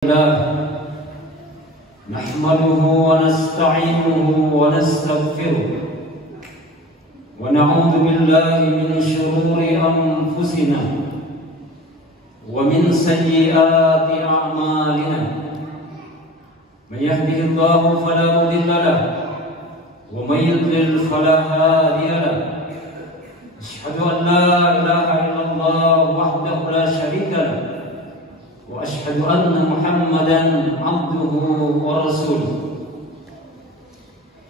الله نحمده ونستعينه ونستغفره ونعوذ بالله من شرور أنفسنا ومن سيئات أعمالنا من يهده الله فلا مضل له ومن يضلل فلا هادي له أشهد أن لا إله إلا الله وحده لا شريك له وأشهد أن محمدا عبده ورسوله.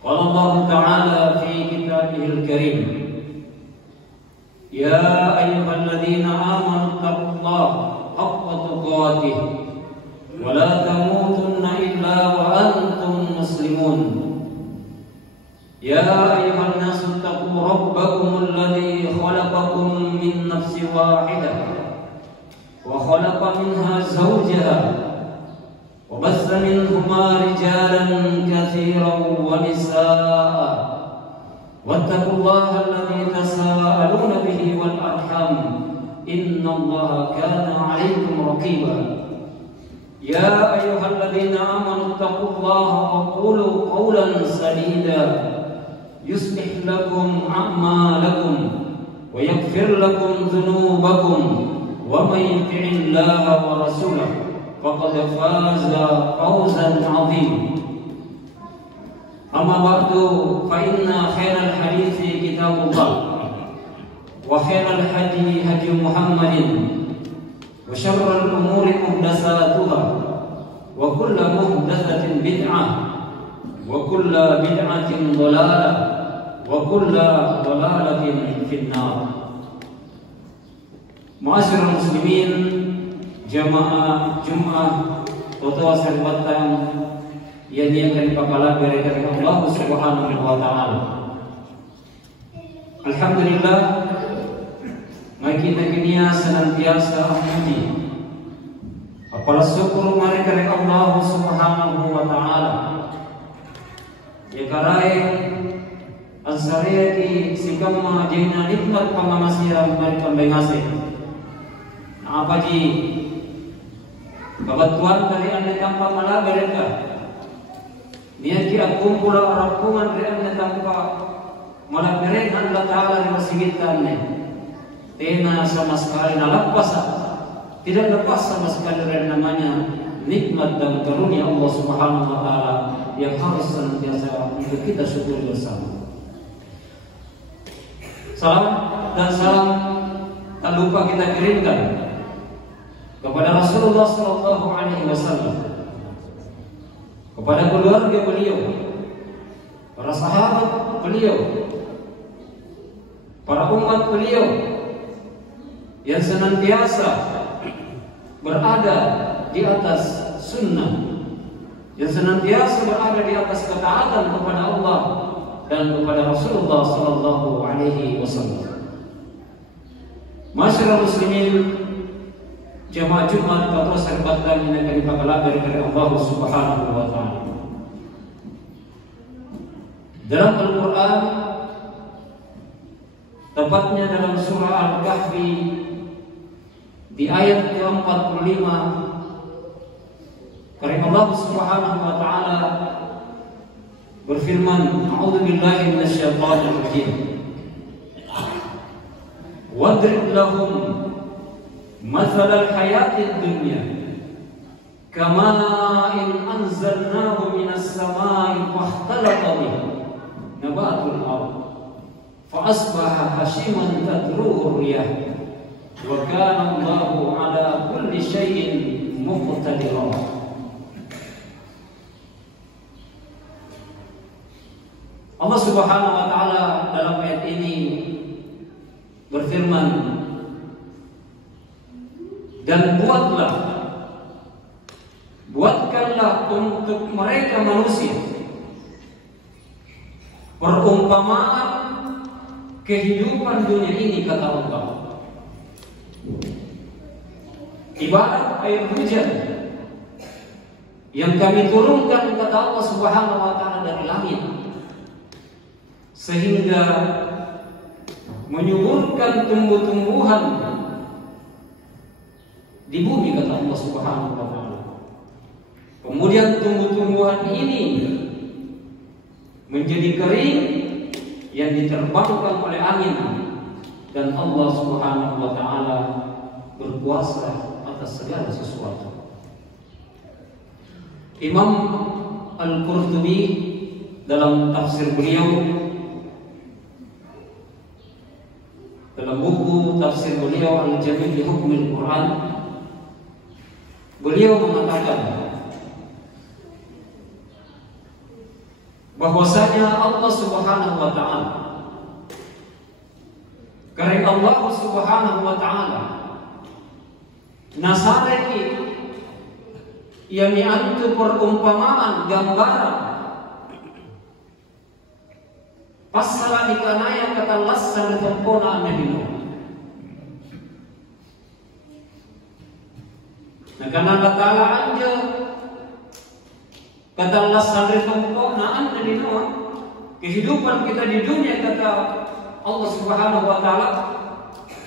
قال الله تعالى في كتابه الكريم: يا أيها الذين آمنوا اتقوا الله حق تقاته ولا تموتن إلا وأنتم مسلمون. يا أيها الناس اتقوا ربكم الذي خلقكم من نفس واحدة وخلق منها زوجها وبث منهما رجالا كثيرا ونساء واتقوا الله الذي تساءلون به والأرحام إن الله كان عليكم رقيبا. يا أيها الذين آمنوا اتقوا الله وقولوا قولا سديدا يصلح لكم أعمالكم ويغفر لكم ذنوبكم ومن يطع الله ورسوله فقد فاز فوزا عظيما. أما بعد فإن خير الحديث كتاب الله وخير الهدي هدي محمد وشر الأمور محدثاتها وكل محدثة بدعة وكل بدعة ضلالة وكل ضلالة في النار. Ma'asyiral muslimin, jamaah Jumat atau sarbatan yang akan dipakala dari Allah Subhanahu wa taala. Alhamdulillah, kita kini senantiasa memuji apalah syukur mereka dari Allah Subhanahu wa taala. Ya karai ansariyati sikama jina nikmat pamamasiran mereka bengasih. Apa ji kebetulan dari anda tanpa malah mereka niat kita kumpul arapungan dari anda tanpa malah mereka Allah Ta'ala yang masih kita tena sama sekali nalapas tidak lepas sama sekali dari namanya nikmat dan karunia Allah Subhanahu wa taala yang harus senantiasa untuk kita syukuri bersama. Salam dan salam tak lupa kita kirimkan kepada Rasulullah Sallallahu Alaihi Wasallam, kepada keluarga beliau, para sahabat beliau, para umat beliau yang senantiasa berada di atas sunnah, yang senantiasa berada di atas ketaatan kepada Allah dan kepada Rasulullah Sallallahu Alaihi Wasallam. Masyarakat muslimin, jamaah Jumat atau sarbatan yang akan dipakala dari Allah Subhanahu wa taala. Dalam Al-Qur'an, tepatnya dalam surah Al-Kahfi di ayat ke-45, karena Allah Subhanahu wa taala berfirman, "A'udzu billahi minasyaitonir rajim. Wadrib lahum مثل الحياة الدنيا كماء أنزلناه من السماء فاختلط به نبات الأرض فأصبح هشيما تذروه الرياح وكان الله على كل شيء مقتدرا." Allah Subhanahu wa taala dalam ayat ini berfirman, dan buatkanlah untuk mereka manusia perumpamaan kehidupan dunia ini, kata Allah, ibarat air hujan yang kami turunkan, kata Allah Subhanahu wa taala, dari langit sehingga menyuburkan tumbuh-tumbuhan di bumi, kata Allah Subhanahu wa taala. Kemudian tumbuh-tumbuhan ini menjadi kering yang diterbangkan oleh angin, dan Allah Subhanahu wa taala berkuasa atas segala sesuatu. Imam Al-Qurtubi dalam tafsir beliau, dalam buku tafsir beliau Al-Jami' li Hukmil Quran, beliau mengatakan bahwasanya Allah Subhanahu wa taala, karena Allah Subhanahu wa taala nasareki yang itu perumpamaan gambaran pasala ikanaya kata lasan tempona anehino. Nah, karena kata anja kata lasan tempona anehino, kehidupan kita di dunia kata Allah Subhanahu wa taala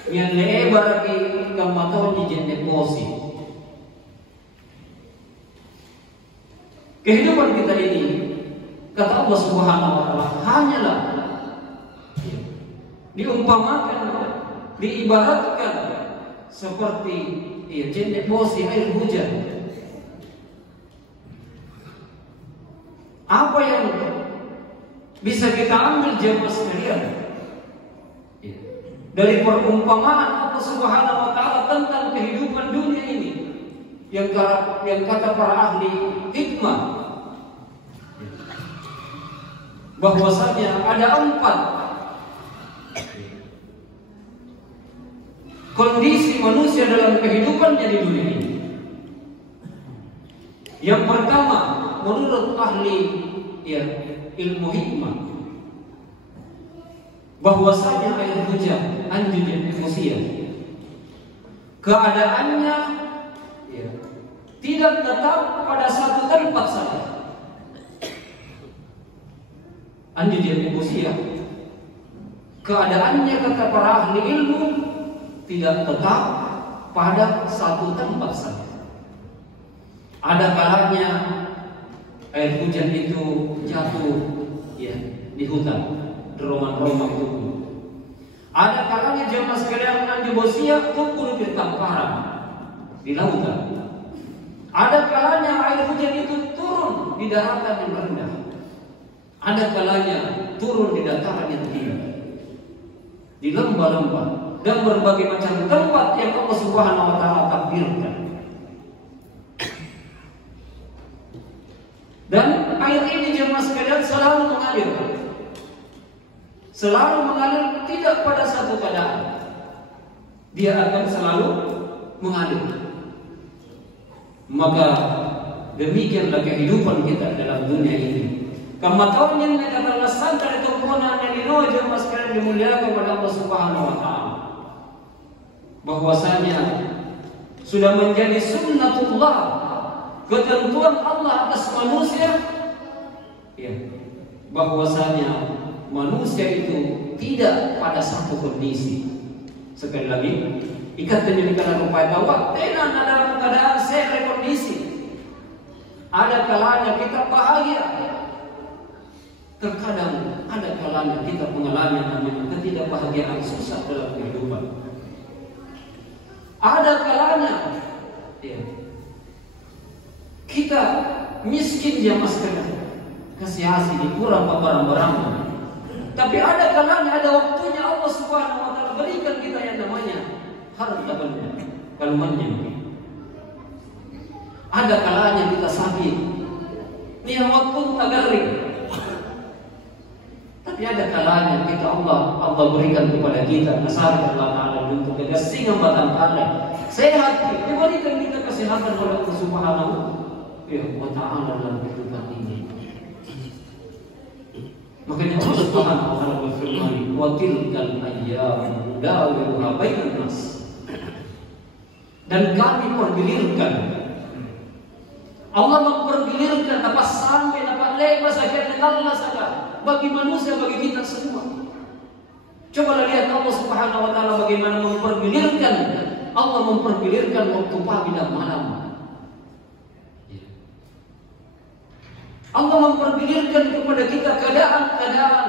yang lebar ki kamaton di deposit. Kehidupan kita ini kata Allah Subhanahu wa taala hanyalah diumpamakan, diibaratkan seperti deposit air hujan. Apa yang bisa kita ambil jemaah sekalian dari perumpamaan Allah Subhanahu wa taala tentang kehidupan dunia ini, yang kata para ahli hikmah bahwasanya ada 4 kondisi manusia dalam kehidupannya di dunia ini. Yang pertama, menurut ahli ilmu hikmah, bahwasanya air hujan anjing manusia keadaannya tidak tetap pada satu tempat saja. Anjing manusia keadaannya kata para ahli ilmu tidak tetap pada satu tempat saja. Ada kalanya air hujan itu jatuh di hutan, di rumah-rumah itu. Ada kalanya jemaah sekalian Anjubosia tumpul di tamparan di lautan. Ada kalanya air hujan itu turun di daratan yang rendah. Ada kalanya turun di dataran yang tinggi, di lembah-lembah dan berbagai macam tempat yang Allah Subhanahu wa taala takdirkan. Dan air ini jemaah sekalian selalu mengalir. Selalu mengalir, tidak pada satu keadaan. Dia akan selalu mengalir. Maka demikianlah kehidupan kita dalam dunia ini. Kama kaunin kata lasan dari tumpona yang dinojo mas kalian dimuliakan kepada Allah Subhanahu wa taala. Bahwasanya sudah menjadi sunnatullah, ketentuan Allah atas manusia, bahwasanya manusia itu tidak pada satu kondisi. Sekali lagi, ikat menjadikan rupa tawak tenan dalam keadaan sehat kondisi. Ada kalanya kita bahagia, terkadang ada kalanya kita mengalami namanya ketidakbahagiaan susah dalam kehidupan. Ada kalanya kita miskin ya mas kasih hasil kurang barang-barang. Tapi ada kalanya, ada waktunya Allah Subhanahu wa taala berikan kita yang namanya harta benda, kalmannya. Ada kalanya kita sakit, ini waktu tagarik. Tapi ada kalanya kita Allah berikan kepada kita nasar Allah Taala untuk kesingan batang kala sehat, diberikan kita kesehatan oleh Allah Subhanahu wa taala dalam kehidupan ini. Makanya Allah Subhanahu wa taala berfirman, "Wa tilkal ayyamu dawiluha bainan nas." Dan kami pergilirkan, Allah mempergilirkan apa sampai apa lebar saja dengan Allah saja bagi manusia, bagi kita semua. Coba lihat Allah Subhanahu wa taala bagaimana mempergilirkan. Allah mempergilirkan waktu pagi dan malam. Allah memperbilirkan kepada kita keadaan-keadaan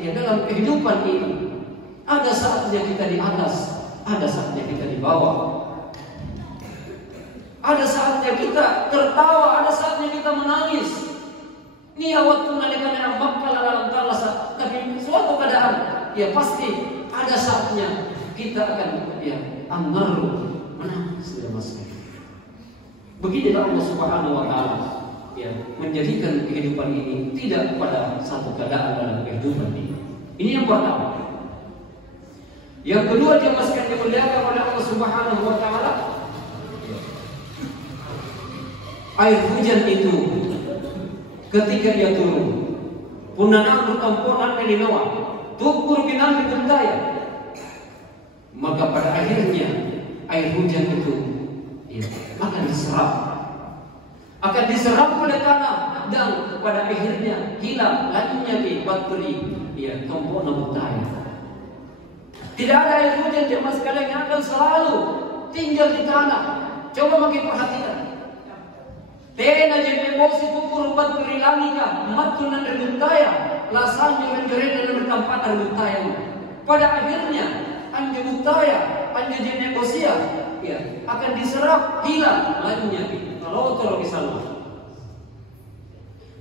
dalam kehidupan ini. Ada saatnya kita di atas, ada saatnya kita di bawah. Ada saatnya kita tertawa, ada saatnya kita menangis. Ini waktu nalika bakal dalam talasa, tapi suatu keadaan pasti ada saatnya kita akan amnaru menangis dalam masalah. Beginilah Allah Subhanahu wa taala menjadikan kehidupan ini tidak pada satu keadaan dalam kehidupan ini. Ini yang pertama. Yang kedua, dia masukkan dimuliakan oleh Allah Subhanahu wa taala. Air hujan itu ketika dia turun, punana berkampuran dari Noah, tukur binami bentaya. Maka pada akhirnya air hujan itu akan diserap oleh tanah, dan pada akhirnya hilang lainnya di bateri kampuran bentaya. Tidak ada air hujan jemaah sekalian yang akan selalu tinggal di tanah. Coba makin perhatikan. Tena je emosi tukur bateri langika matunan beruntaya lasanya menjadi dalam tempat beruntaya. Pada akhirnya anja beruntaya, anja je negosia akan diserap, hilang lainnya kalau misalnya.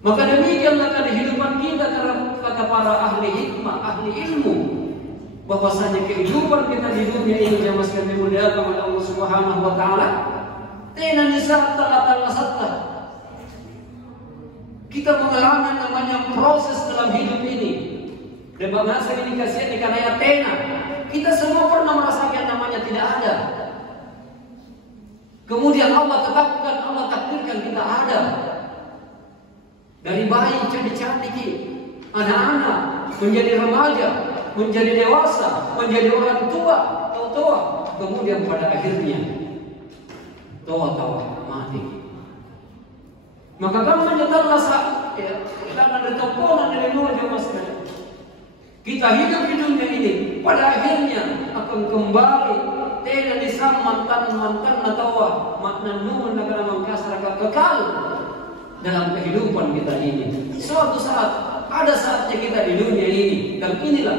Maka demikianlah kehidupan kita, kata para ahli hikmah, ahli ilmu, bahwasanya kehidupan kita di dunia ini jamaah sekalian dimuliakan oleh Allah Subhanahu wa taala. Tena nisat ta'ala. Kita mengalami namanya proses dalam hidup ini. Dan bahasa ini kasihan karena tena. Kita semua pernah merasakan namanya tidak ada. Kemudian Allah tetapkan, Allah takdirkan kita ada. Dari bayi cantik-cantik, anak-anak menjadi remaja, menjadi dewasa, menjadi orang tua, kemudian pada akhirnya tawa mati. Maka kami menyetel rasa karena bertempuran dari luar jemaah sekalian. Kita hidup di dunia ini, pada akhirnya akan kembali tidak disam mantan tawa makna nuhun negara mangkasar kekal dalam kehidupan kita ini. Suatu saat ada saatnya kita di dunia ini, dan inilah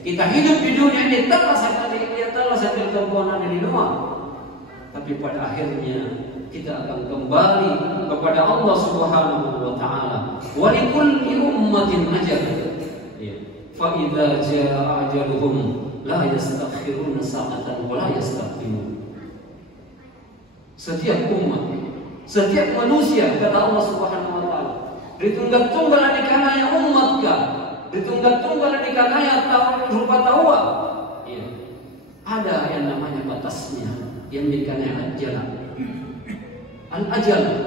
kita hidup di dunia ini terasa bertempuran dari luar. Tapi pada akhirnya kita akan kembali kepada Allah Subhanahu wa taala. Wa likulli ummatin ajal. Fa idza jaa ajaluhum la yastakhiruna sa'atan wa la yastaqdimun. Setiap umat, setiap manusia, kata Allah Subhanahu wa taala, ditunggal-tunggal dikanaya umatka, ditunggal-tunggal dikanaya rupa tawa. Ada yang namanya batasnya, yang dikanaya ajal.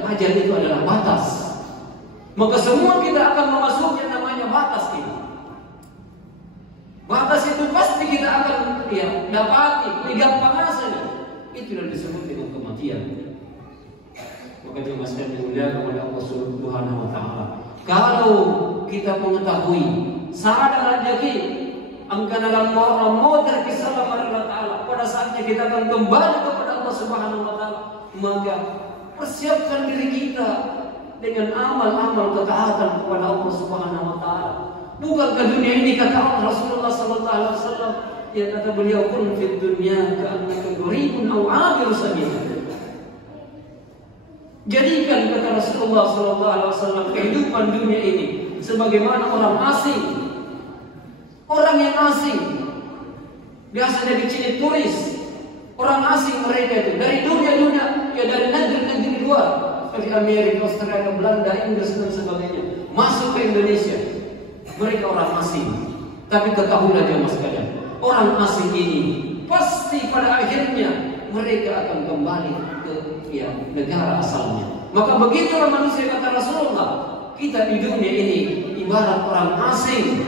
Ajal itu adalah batas. Maka semua kita akan memasuki namanya batas ini. Batas itu pasti kita akan dapati, gampang saja. Itu yang disebut dengan kematian. Maka jemaah sekalian dimuliakan oleh Allah Subhanahu wa taala. Kalau kita mengetahui sadar lagi angkana dalam maut terpisah Allah taala, pada saatnya kita akan kembali kepada Allah Subhanahu wa taala, maka persiapkan diri kita dengan amal-amal ketaatan kepada Allah Subhanahu wa taala. Bukan ke dunia ini, kata Rasulullah sallallahu alaihi wasallam, kata beliau, kun fid dunya ka'annaka gharibun aw 'abir sabil. Jadikan, kata Rasulullah sallallahu alaihi wasallam, kehidupan dunia ini sebagaimana orang asing. Orang yang asing biasanya diciri turis. Orang asing mereka itu dari dunia-dunia, dari negeri-negeri luar, seperti Amerika, Australia, Belanda, Inggris dan sebagainya, masuk ke Indonesia. Mereka orang asing. Tapi ketahuilah jemaah sekalian, orang asing ini pasti pada akhirnya mereka akan kembali ke negara asalnya. Maka begitulah manusia, kata Rasulullah. Kita di dunia ini ibarat orang asing.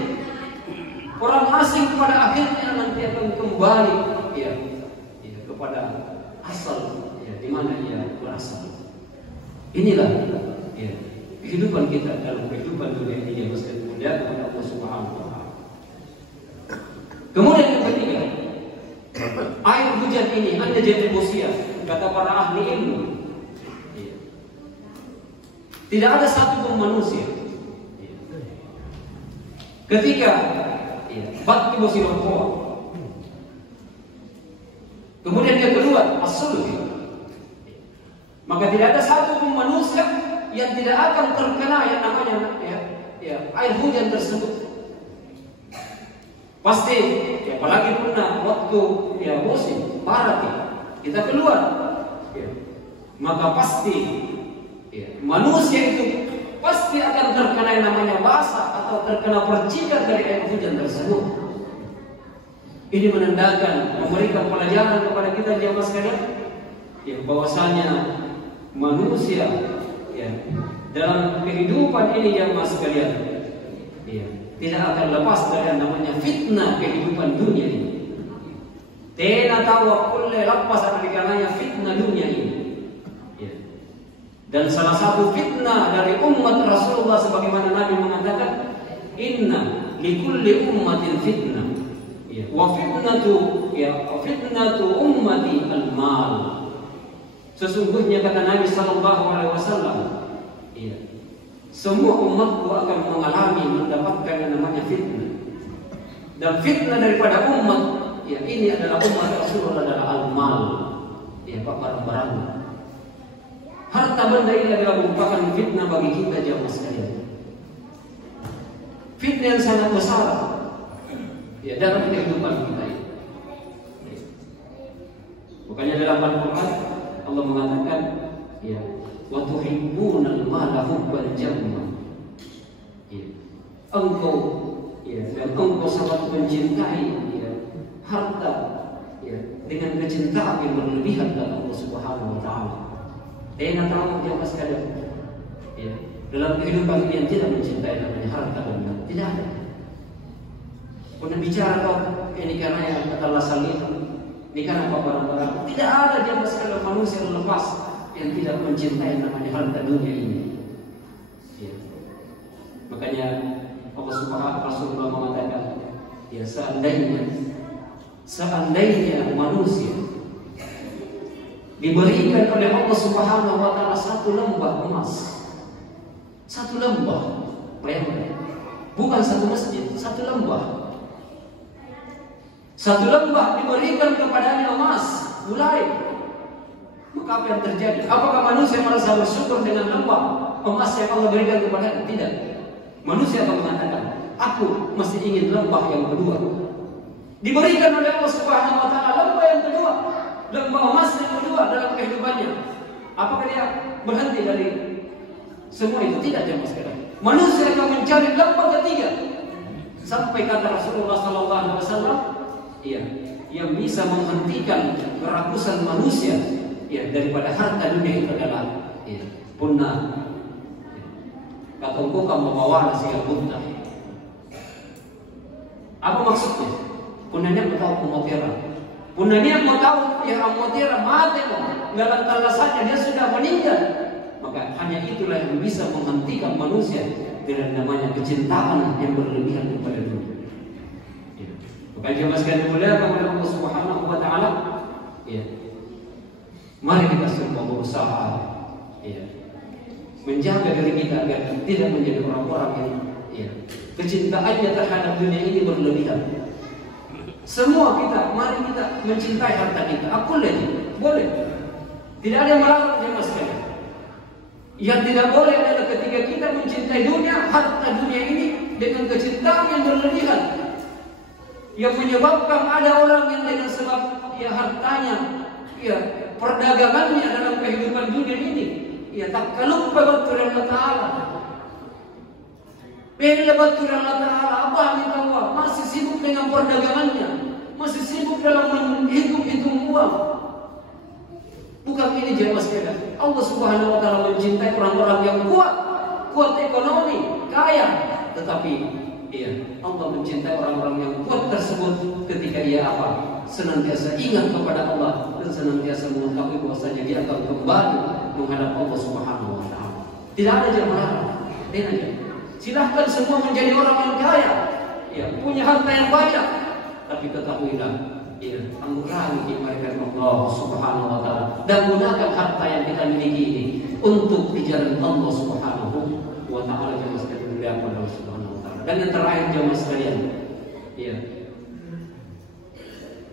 Orang asing pada akhirnya nanti akan kembali kepada asal, di mana ia berasal. Inilah kehidupan kita dalam kehidupan dunia ini yang mesti mulia kepada Allah Subhanahu wa taala. Kemudian yang ketiga, air hujan ini hanya jadi manusia, kata para ahli ilmu. Tidak ada satu pun manusia ketika bakti bosirokoa, kemudian yang kedua as-sulh, maka tidak ada satu pun manusia yang tidak akan terkena yang namanya air hujan tersebut. Pasti, apalagi pernah waktu musim barat kita keluar, maka pasti manusia itu pasti akan terkena yang namanya basah atau terkena percikan dari air hujan tersebut. Ini menandakan, memberikan pelajaran kepada kita jemaah sekalian, bahwasanya manusia dalam kehidupan ini jemaah sekalian tidak akan lepas dari yang namanya fitnah kehidupan dunia ini. Tena tahu kulle lepas dari karenanya fitnah dunia ini. Dan salah satu fitnah dari umat Rasulullah sebagaimana Nabi mengatakan, inna likulli ummatin fitnah, wa fitnatu ummati al-mal. Sesungguhnya kata Nabi sallallahu alaihi wasallam, semua umatku akan mengalami mendapatkan yang namanya fitnah. Dan fitnah daripada umat ini adalah umat Rasulullah adalah al-mal, barang-barang. Harta benda ini adalah merupakan fitnah bagi kita jemaah sekalian. Fitnah yang sangat besar dalam kehidupan kita ini. Makanya dalam Al-Quran Allah mengatakan, wa tuhibbunal mala hubban jamma. Engkau sangat mencintai harta dengan kecintaan yang berlebihan kepada Allah Subhanahu wa taala. Tena tahu jemaah sekalian, dalam kehidupan ini yang tidak mencintai namanya harta benda tidak ada. Pernah bicara kau ini karena yang kata lasalih, ini karena apa barang-barang. Tidak ada jemaah sekalian manusia yang lepas yang tidak mencintai namanya harta dunia ini. Makanya Allah Subhanahu Rasulullah mengatakan, seandainya manusia diberikan oleh Allah Subhanahu wa taala satu lembah emas, satu lembah, bayangkan, bukan satu masjid, satu lembah. Satu lembah diberikan kepadanya emas, mulai. Maka apa yang terjadi? Apakah manusia merasa bersyukur dengan lembah emas yang Allah berikan kepadanya? Tidak. Manusia akan mengatakan, aku masih ingin lembah yang kedua. Diberikan oleh Allah Subhanahu wa taala lembah yang kedua, lembah emas yang kedua dalam kehidupannya. Apakah dia berhenti dari semua itu? Tidak, jemaah sekalian. Manusia akan mencari lembah ketiga. Sampai kata Rasulullah sallallahu alaihi wasallam, yang bisa menghentikan kerakusan manusia daripada harta dunia itu adalah punah. Kata engkau kamu bawa nasi yang buta. Apa maksudnya? Punahnya mau tahu kumotera. Punahnya mau tahu kumotera mati dalam talasannya dia sudah meninggal. Maka hanya itulah yang bisa menghentikan manusia dengan namanya kecintaan yang berlebihan kepada dunia. Maka jemaah sekalian mulia kepada Allah Subhanahu wa taala, mari kita semua berusaha menjaga diri kita agar tidak menjadi orang-orang yang kecintaannya terhadap dunia ini berlebihan. Semua kita, mari kita mencintai harta kita. Aku boleh. Tidak ada yang melarang jemaah sekalian. Yang tidak boleh adalah ketika kita mencintai dunia, harta dunia ini dengan kecintaan yang berlebihan, yang menyebabkan ada orang yang dengan sebab hartanya, perdagangannya dalam kehidupan dunia ini, tak lupa betul Allah Taala. Bila betul Allah Taala, apa yang tahu? Masih sibuk dengan perdagangannya, masih sibuk dalam menghitung uang. Bukan ini jemaah sekalian. Allah Subhanahu wa taala mencintai orang-orang yang kuat ekonomi, kaya, tetapi Allah mencintai orang-orang yang kuat tersebut ketika ia senantiasa ingat kepada Allah dan senantiasa mengetahui bahwasanya dia akan kembali menghadap Allah Subhanahu wa taala. Tidak ada yang melarang. Silahkan semua menjadi orang yang kaya, punya harta yang banyak, tapi ketahuilah, anggurangi kebaikan Allah Subhanahu wa taala dan gunakan harta yang kita miliki ini untuk di jalan Allah Subhanahu wa taala. Jemaah sekalian dimuliakan Allah Subhanahu wa taala. Dan yang terakhir jemaah sekalian, ya.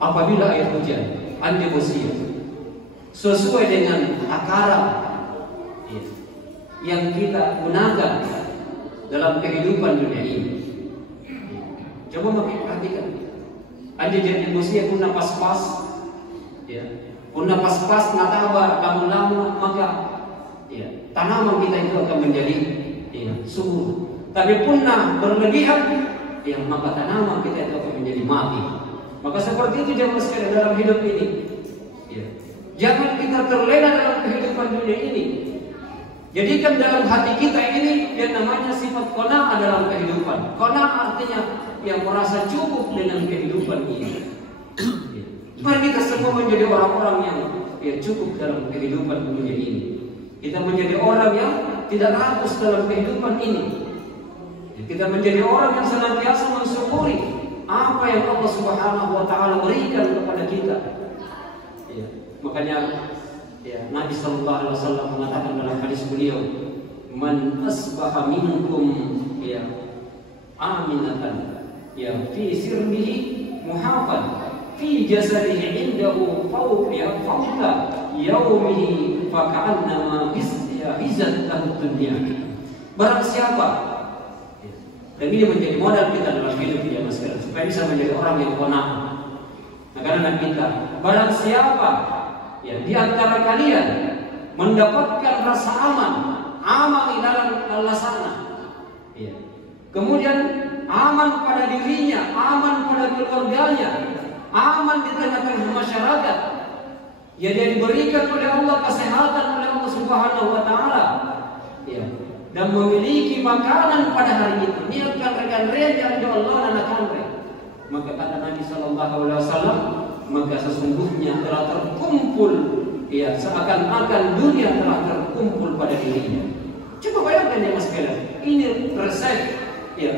Apabila air hujan, anda wasiat sesuai dengan takaran ya, yang kita gunakan dalam kehidupan dunia ini. Coba perhatikan. Anda jadi manusia pun pas-pas, ya, pun pas-pas natabar kamu lama, maka ya, tanaman kita itu akan menjadi ya, subur. Tapi punah berlebihan, ya, maka tanaman kita itu akan menjadi mati. Maka seperti itu jemaah sekalian dalam hidup ini. Ya. Jangan kita terlena dalam kehidupan dunia ini. Jadikan dalam hati kita ini yang namanya sifat qanaah dalam kehidupan. Qanaah artinya yang merasa cukup dengan kehidupan ini. Ya. Mari kita semua menjadi orang-orang yang ya, cukup dalam kehidupan dunia ini. Kita menjadi orang yang tidak rakus dalam kehidupan ini. Ya, kita menjadi orang yang senantiasa mensyukuri apa yang Allah Subhanahu wa taala berikan kepada kita. Ya, makanya ya, Nabi sallallahu alaihi wasallam mengatakan dalam hadis beliau, "Man asbaha minkum ya aminatan ya fi sirbihi muhafan fi jasadihi indahu fawqa yaumihi fa ka'annama hizat lahu dunya." Barang siapa, dan ini menjadi modal kita dalam hidup ya mas, supaya bisa menjadi orang yang qanaah. Nah, karena kita, barang siapa ya di antara kalian mendapatkan rasa aman di dalam Allah sana, ya. Kemudian aman pada dirinya, aman pada keluarganya, aman di tengah-tengah masyarakat, ya dia diberikan oleh Allah kesehatan oleh Allah Subhanahu wa taala, ya. Dan memiliki makanan pada hari itu, niatkan rekan rekan ya Allah dan akan maka kata Nabi sallallahu alaihi wasallam, maka sesungguhnya telah terkumpul ya seakan-akan dunia telah terkumpul pada dirinya. Coba bayangkan ya mas sekalian, ini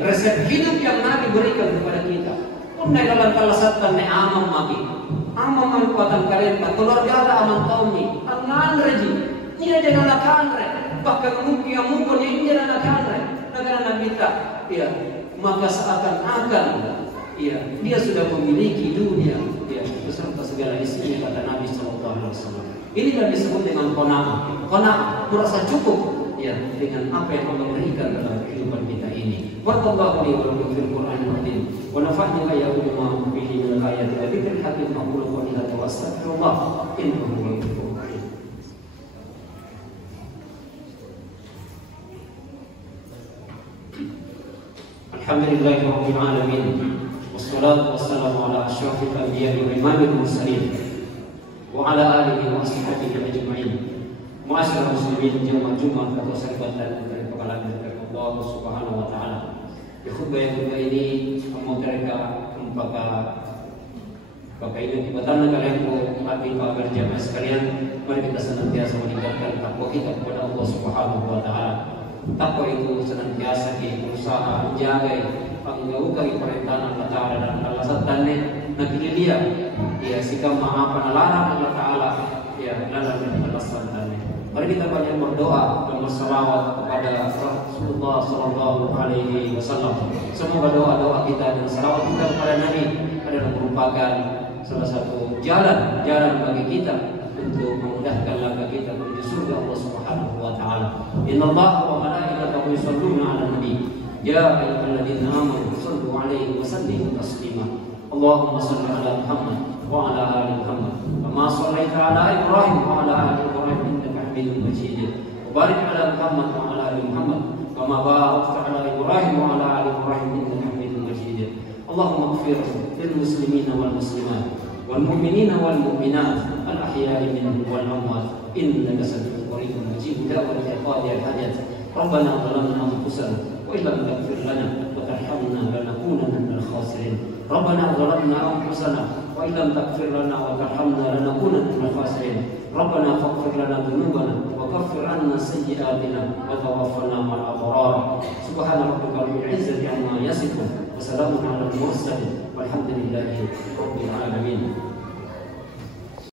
resep hidup yang Nabi berikan kepada kita. Punai dalam kalasatan amam mati, amam manfaatan kalian, keluarga aman kaumi, angan reji, ini ada nalakan bahkan mungkin ini adalah negara kita, ya, maka seakan-akan, ya, dia sudah memiliki dunia, ya, beserta segala isinya kata Nabi Sallallahu Alaihi Wasallam. Ini yang disebut dengan qanaah, merasa cukup, ya, dengan apa yang Allah berikan dalam kehidupan kita ini. Wallahu li wa lakum fil Qur'anil Karim, wa nafa'ni wa iyyakum bima fihi min al-ayati wa dzikril hakim. Aqulu qawli hadza wa astaghfirullah innahu huwal ghafurur rahim. Alhamdulillahirabbil alamin. Wassalatu wassalamu ala asyrafil anbiya'i wa imamil mursalin wa ala alihi wa ashabihi ajma'in. Ma'asyiral muslimin jamaah Jumat atau sahabatan dari kepala dari Allah Subhanahu wa taala. Di khutbah yang kedua ini kamu mereka Bapak ini tibatan kalian hati para jamaah sekalian, mari kita senantiasa meningkatkan takwa kita kepada Allah Subhanahu wa taala. Takwa itu senantiasa berusaha menjaga menjauhi perintah Allah Taala dan alasannya negeri dia sikap maaf melarang Allah Taala dalam alasannya. Mari kita banyak berdoa dan bersalawat kepada Rasulullah Sallallahu Alaihi Wasallam. Semoga doa-doa kita dan salawat kita kepada Nabi adalah merupakan salah satu jalan bagi kita untuk memudahkan langkah kita menuju surga Allah Subhanahu wa taala. Innallaha wa malaikatahu yusholluna 'alan nabi. Ya ayyuhalladzina amanu shallu 'alaihi wa sallimu taslima. Allahumma shalli 'ala Muhammad wa 'ala ali Muhammad kama shallaita 'ala Ibrahim wa 'ala ali Ibrahim innaka Hamidum Majid. Wa barik 'ala Muhammad wa 'ala ali Muhammad kama barakta 'ala Ibrahim wa 'ala ali Ibrahim innaka Hamidum Majid. Allahumma ighfir lil muslimina wal muslimat والمؤمنين والمؤمنات الأحياء منهم والأموات إنك سميع قريب مجيب دعوة القاضي الحاجات. ربنا ظلمنا أنفسنا وإن لم تغفر لنا وترحمنا لنكونن من الخاسرين. ربنا ظلمنا أنفسنا وإن لم تغفر لنا وترحمنا لنكونن من الخاسرين. ربنا فاغفر لنا ذنوبنا وكفر عنا سيئاتنا وتوفنا مع الأبرار. سبحان ربك رب العزة عما يصفون وسلام على المرسلين والحمد لله رب العالمين.